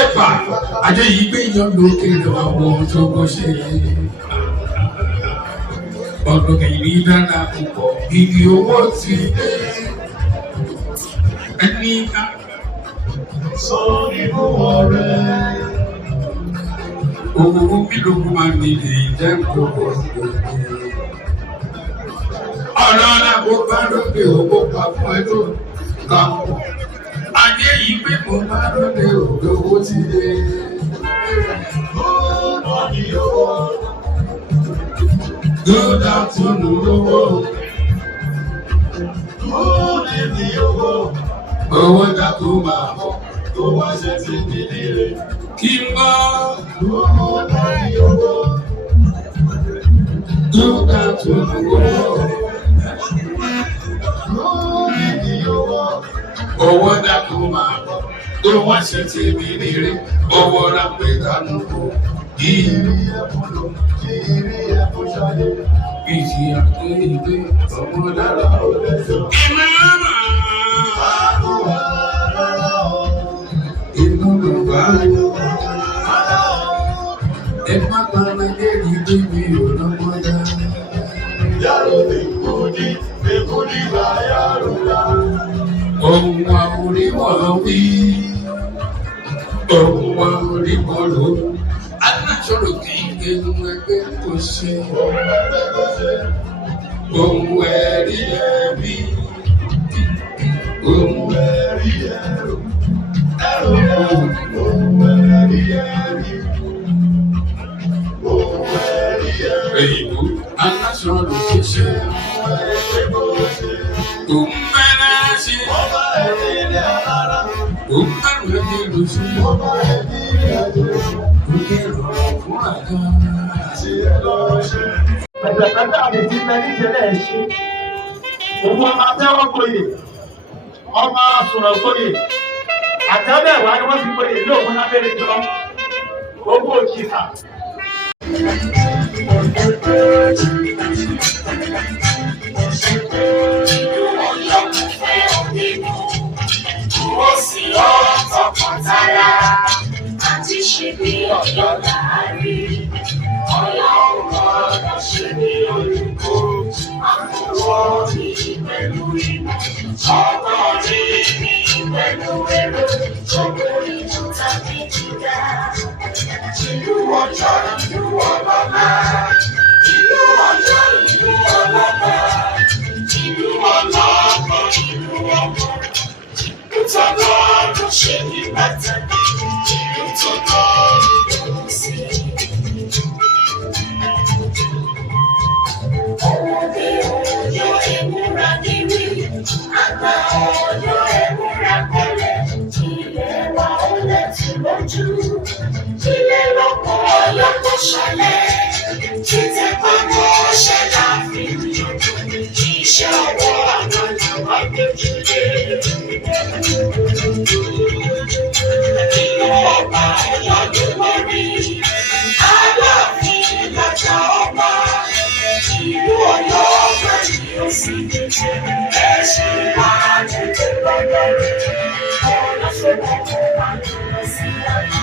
Ẹ̀pà àjọ yìí gbé yan lókè lọ́wọ́ tó bó ṣe ọdún kẹ̀yìn dára púpọ̀ ibi owó ti dé ẹni ká sọ nínú ọ̀rẹ́. Owó mílòó máa ní ìjẹ́ gbogbo ọ̀rọ̀ náà kó bá lóde owó pa fún ẹjọ́ kan. Adé yìí pé mo bá lóde owó ti dé. Lọ́nà ni owó. Lọ́dà tún lù lówó. Lọ́nà ni owó. Owó dàtú máa bọ̀. Tó wá ṣe ti di nílé. Kí n bọ́. Lọ́nà ni owó. Lọ́dà tún lù lówó. Lọ́nà ni owó. Owó dàtú máa bọ̀. Tó wá ṣe ti di nílé. Owó ra pé kánú kò. Kiri ẹ̀fọ́ lò, kiri ẹ̀fọ́ ṣáyé. Ìjì àti ìgbé ọmọ dára ó lẹ́sọ̀. Ìmọ̀ràn. Àdúrà rárá o. Inú ló bá yọ. Rárá o. Ẹ má para lérí bíbí ọlọ́mọdé. Yàrá èkúdí bá yàrá rà. Ohun àwòrán wí. Ohun àwòrán lò. Adájọ́rò kì í gbẹnu ẹgbẹ́ kò ṣe. Ohun ẹ̀rí ẹ̀rí. Ohun Ẹ̀rí ẹ̀rù. Ẹ̀rù ohun ẹ̀rí ẹ̀rí. Ohun ẹ̀rí ẹ̀rí. èyíkú aláṣọ́rò ṣiṣẹ́. Òun bẹ̀rẹ̀ ṣe. Ọba ẹ̀rí ilé alára. Òun bẹ̀rẹ̀ ní lóṣù. Ọba ẹ̀rí ilé ẹ̀jẹ̀. Ó kérò fún àga. Tí ẹ lọ ṣe. Pẹ̀tẹ̀pẹ̀tẹ̀ àti ti bẹ níjẹ̀lẹ̀ ṣe. Òun ọmọ abẹ́wọ́ gboyè, ọmọ asùnrọ̀ gboyè, àtẹ́bẹ̀ wá ni wọ́n fi gboyè ní òun lábẹ́rẹ́ jọ, owó òjìká. Tọkàntara àti ṣe bí ọ̀yọ́ láàárín ọ̀yọ́ ọ̀rọ̀ ṣe bí olùkọ́ àkùrọ̀ mi pẹ̀lú ìmọ̀ ọgbọ́n mi pẹ̀lú èrò ọkùnrin tó tàbí dídá ìlú ọjọ́ ìlú ọlọ́lá ìlú ọjọ́ ìlú ọlọ́lá ìlú ọlọ́gbọ́ ìlú ọmọ. Ìtọ́lọ́run ṣe ní pàtàkì, ìtọ́lọ́run sí. Ọmọdé ọ̀yọ́ ewúra kiri, àgbà ọ̀yọ́ ewúra pẹ̀lẹ́. Ilé wa ó lẹ́tù lójú, ilé lọ́kọ̀ ọ̀yọ́ kò ṣọlẹ̀. Títẹ̀ pamọ́ ṣẹ̀dá fi iṣẹ́ ọwọ́ àwọn ìjọba gbẹ̀jùlé. Inú ọba ọ̀yọ́ ló lórí, Aláàfin lọ́jà ọba. Ìlú Ọ̀yọ́ bẹ̀rẹ̀ ó sì dìde, ẹ̀sìn máa tètè lọ́dọ̀ rẹ̀. Ọ̀yọ́ ṣòwò kò máa lọ sí ayé.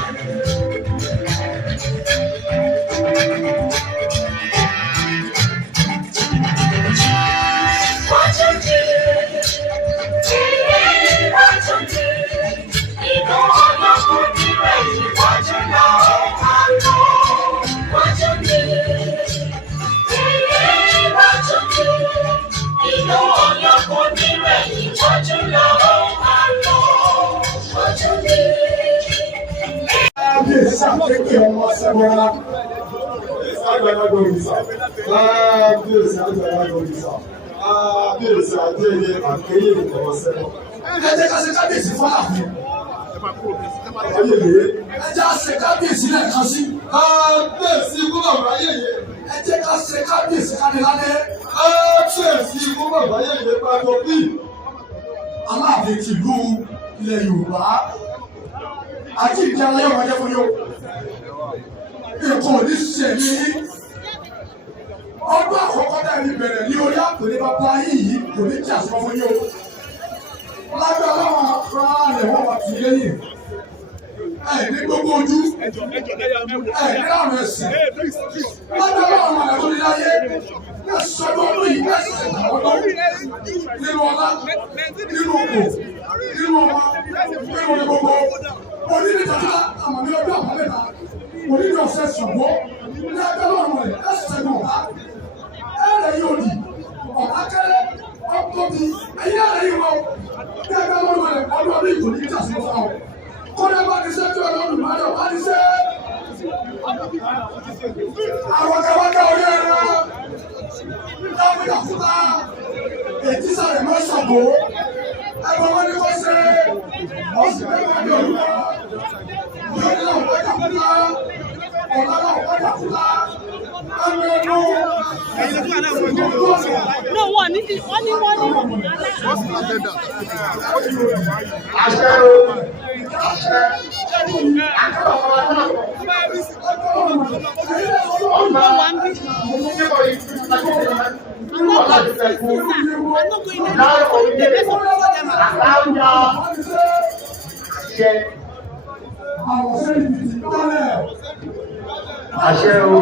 Kábíyèsí ọmọ Sẹ́wọ́lá. Àgbàlagbà òrìṣà. Kábíyèsí àgbàlagbà òrìṣà. Kábíyèsí àjẹyẹ àkéyè ọmọ Sẹ́wọ́lá. Ẹ jẹ́ ká ṣe kábíyèsí fọ́láàfin. Ayẹyẹ. Ẹ jẹ́ ká ṣe kábíyèsí lẹ́ẹ̀kan sí. Kábíyèsí gbọ́dọ̀ ayẹyẹ. Ẹ jẹ́ ká ṣe kábíyèsí kániládé. Kábíyèsí gbọ́dọ̀ ayẹyẹ pàtó bí. Aláàfin tìlú ilẹ̀ Yorùbá. Àti ìdí alẹ́ ọmọdé fún yóò. Nǹkan ò ní ṣe ní ọdún àkọ́kọ́ náà ní bẹ̀rẹ̀ ní orí àpèrè bàbá yìí kò ní jà sí ọmọ yìí o lábẹ́ ọlọ́run afárá rẹ̀ wọ́n wà tì lẹ́yìn ní gbogbo ojú ní àwọn ẹ̀sìn lábẹ́ ọlọ́run rẹ̀ tó ní láyé ní ẹ̀sọ́dún ọdún yìí ní ẹ̀sìn ọdún nínú ọlá nínú òkò nínú ọmọ nínú ní gbogbo onídìí tọ́jú àmọ́ ní ọdún àbámẹ́ta onídìí ọ̀sẹ̀ ṣùgbọ́n ní ẹgbẹ́ ọlọ́run rẹ̀ ẹ̀sìn ọ̀tá ẹ̀rẹ̀ yóò di ọ̀tá kẹ́lẹ́ ọ̀tọ́bi ẹ̀yẹ́ ẹ̀rẹ̀ yìí wọ́n ní ẹgbẹ́ ọlọ́run rẹ̀ ọdún ọdún ìkò ní ìjà sí ọ̀tá ọ̀ kọ́lẹ́ bá ní sẹ́jú ọlọ́run máa yọ̀ bá ní sẹ́ àwọn kẹwàá orí ẹ̀rọ láwùjọ fúnra ètí sàrẹ̀ mọ́ ṣàbò ẹgbẹ́ wọn ni wọ́n ṣe ọ̀sìn mẹ́wàá ní òwúrọ̀ yóò ní àwọn ọjà fúnra ọ̀la náà ọjà fúnra No, one ní. Àṣẹ o. Àṣẹ. Àṣẹ o.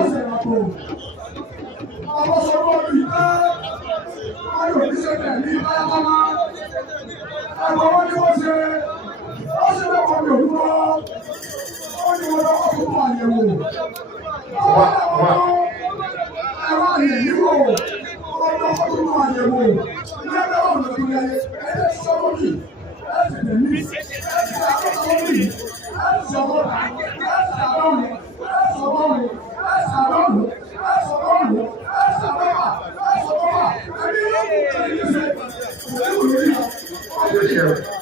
Sure.